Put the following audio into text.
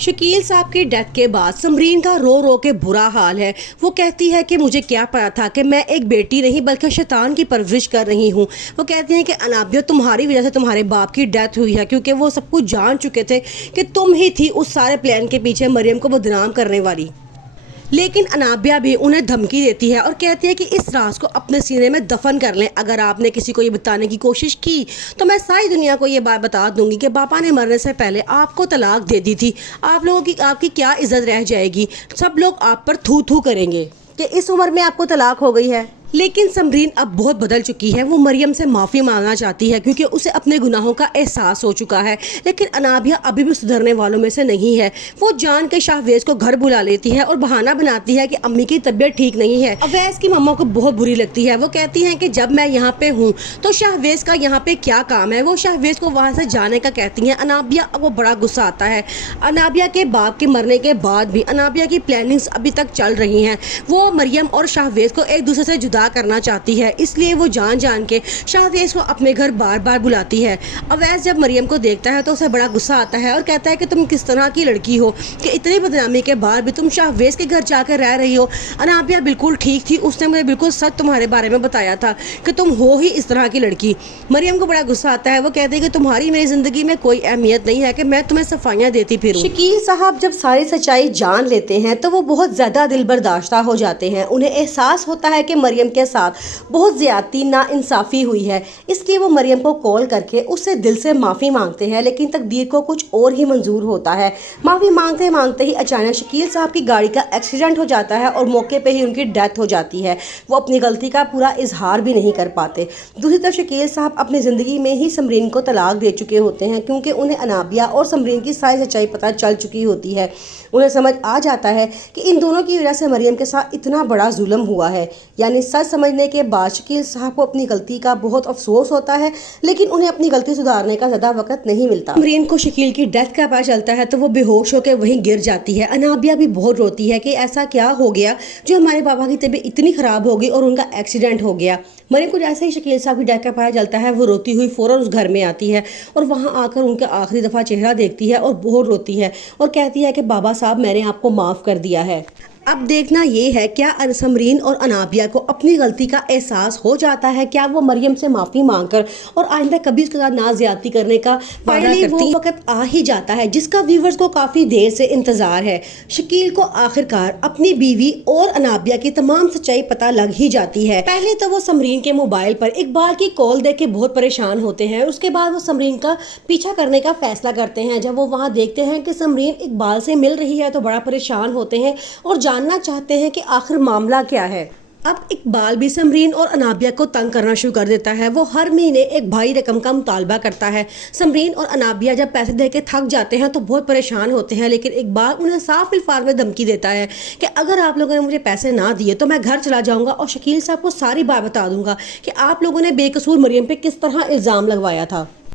शकील साहब की डेथ के बाद समरीन का रो रो के बुरा हाल है। वो कहती है कि मुझे क्या पता था कि मैं एक बेटी नहीं बल्कि शैतान की परवरिश कर रही हूँ। वो कहती हैं कि अनाबिया तुम्हारी वजह से तुम्हारे बाप की डेथ हुई है, क्योंकि वो सब कुछ जान चुके थे कि तुम ही थी उस सारे प्लान के पीछे मरियम को बदनाम करने वाली। लेकिन अनाबिया भी उन्हें धमकी देती है और कहती है कि इस राज को अपने सीने में दफन कर लें। अगर आपने किसी को ये बताने की कोशिश की तो मैं सारी दुनिया को ये बात बता दूंगी कि पापा ने मरने से पहले आपको तलाक दे दी थी। आप लोगों की आपकी क्या इज्जत रह जाएगी? सब लोग आप पर थू थू करेंगे कि इस उम्र में आपको तलाक हो गई है। लेकिन समरीन अब बहुत बदल चुकी है। वो मरियम से माफ़ी मांगना चाहती है क्योंकि उसे अपने गुनाहों का एहसास हो चुका है। लेकिन अनाबिया अभी भी सुधरने वालों में से नहीं है। वो जान के शाहवेज को घर बुला लेती है और बहाना बनाती है कि अम्मी की तबीयत ठीक नहीं है। अवैस की मम्मा को बहुत बुरी लगती है। वो कहती हैं कि जब मैं यहाँ पे हूँ तो शाहवेज का यहाँ पे क्या काम है। वो शाहवेज को वहाँ से जाने का कहती हैं। अनाबिया को बड़ा गुस्सा आता है। अनाबिया के बाप के मरने के बाद भी अनाबिया की प्लानिंग्स अभी तक चल रही हैं। वो मरियम और शाहवेज को एक दूसरे से जुदा करना चाहती है, इसलिए वो जान जान के शाहवेज को अपने घर बार बार बुलाती है। अवैस जब मरियम को देखता है तो उसे बड़ा गुस्सा आता है और कहता है कि तुम किस तरह की लड़की हो कि इतनी बदनामी के बाद भी तुम शाहवेज के घर जाकर रह रही हो। अनाबिया बिल्कुल ठीक थी, उसने मुझे बिल्कुल सच तुम्हारे बारे में बताया था कि तुम हो ही इस तरह की लड़की। मरियम को बड़ा गुस्सा आता है। वो कहते हैं कि तुम्हारी मेरी जिंदगी में कोई अहमियत नहीं है कि मैं तुम्हें सफाइयाँ देती फिरूं। शकील साहब जब सारी सच्चाई जान लेते हैं तो वो बहुत ज्यादा दिल बर्दाश्ता हो जाते हैं। उन्हें एहसास होता है कि मरियम के साथ बहुत ज्यादती नाइंसाफी हुई है, इसलिए वो मरियम को कॉल करके उससे दिल से माफ़ी मांगते हैं। लेकिन तकदीर को कुछ और ही मंजूर होता है। माफ़ी मांगते मांगते ही अचानक शकील साहब की गाड़ी का एक्सीडेंट हो जाता है और मौके पे ही उनकी डेथ हो जाती है। वो अपनी गलती का पूरा इजहार भी नहीं कर पाते। दूसरी तरफ शकील साहब अपनी ज़िंदगी में ही समरीन को तलाक दे चुके होते हैं, क्योंकि उन्हें अनाबिया और समरीन की सारी सच्चाई पता चल चुकी होती है। उन्हें समझ आ जाता है कि इन दोनों की वजह से मरियम के साथ इतना बड़ा जुल्म हुआ है। यानी सच समझने के बाद शकील साहब को अपनी गलती का बहुत अफसोस होता है, लेकिन उन्हें अपनी गलती सुधारने का ज़्यादा वक्त नहीं मिलता। समरीन को शकील की डेथ का पता चलता है तो वो बेहोश होकर वहीं गिर जाती है। अनाबिया भी बहुत रोती है कि ऐसा क्या हो गया जो हमारे पापा की तबीयत इतनी ख़राब हो गई और उनका एक्सीडेंट हो गया। मरियम को जैसे ही शकील साहब की डेथ का पता चलता है वो रोती हुई फ़ौरन उस घर में आती है और वहाँ आकर उनका आखिरी दफ़ा चेहरा देखती है और बहुत रोती है और कहती है कि बाबा साहब मैंने आपको माफ़ कर दिया है। अब देखना ये है क्या समरीन और अनाबिया को अपनी गलती का एहसास हो जाता है, क्या वो मरियम से माफ़ी मांगकर और आइंदा कभी उसके साथ ना ज़्यादती करने का वादा करती। वो वक्त आ ही जाता है जिसका व्यूवर्स को काफ़ी देर से इंतज़ार है। शकील को आखिरकार अपनी बीवी और अनाबिया की तमाम सच्चाई पता लग ही जाती है। पहले तो वो समरीन के मोबाइल पर इकबाल की कॉल देख के बहुत परेशान होते हैं। उसके बाद वो समरीन का पीछा करने का फैसला करते हैं। जब वो वहाँ देखते हैं कि समरीन इकबाल से मिल रही है तो बड़ा परेशान होते हैं और जानना चाहते हैं कि आखिर मामला क्या है। अब इकबाल भी समरीन और अनाबिया को तंग करना शुरू कर देता है। वो हर महीने एक भारी रकम का मुतालबा करता है। समरीन और अनाबिया जब पैसे दे के थक जाते हैं तो बहुत परेशान होते हैं, लेकिन इकबाल उन्हें साफ अल्फाज में धमकी देता है कि अगर आप लोगों ने मुझे पैसे ना दिए तो मैं घर चला जाऊंगा और शकील साहब को सारी बात बता दूंगा कि आप लोगों ने बेकसूर मरियम पे किस तरह इल्ज़ाम लगवाया था।